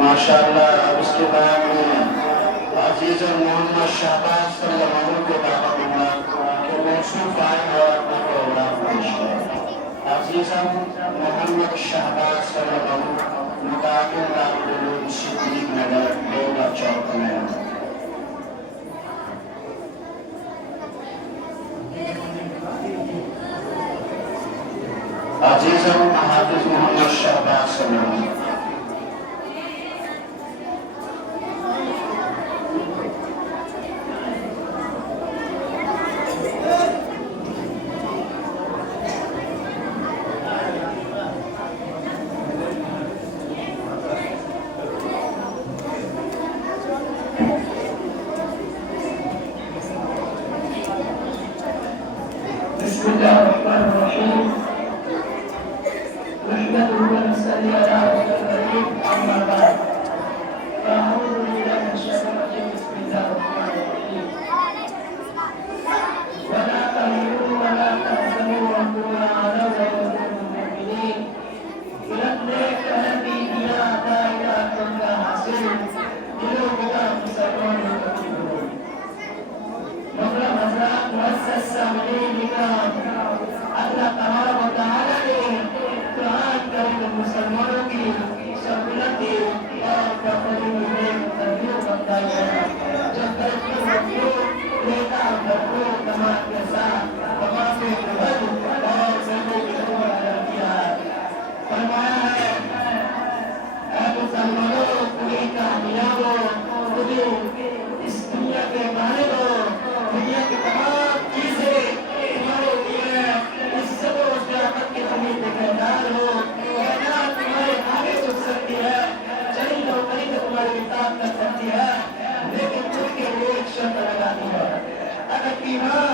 माशाअल्लाह। अब उसके बाद में अजीज और मोहम्मद शहबाज सल्लल्लाहु को दावा दूंगा कि मौसूफ आए और अपना प्रोग्राम पेश करें। अजीज मोहम्मद शहबाज सल्लल्लाहु मुताबिक दारुल सिद्दीक नगर डोला चौक में। अजीज हाफिज मोहम्मद शहबाज सल्लल्लाहु मुसलमानों की सहूलती और प्रॉपर्टी में तब्दील करता है। जब तक नेता भरपूर कमाल के साथ तमाम और सभी की किया फरमाया है मुसलमानों पूरी कामयाबो पूरी इस दुनिया के बारे में दुनिया की तमाम चीजें तुम्हारे लिए इज्जत और क़यामत की तुम्हें ठेकेदार हो तुम्हारे आगे झुक सकती है, चली नौकरी में तुम्हारी किताब कर सकती है। की राह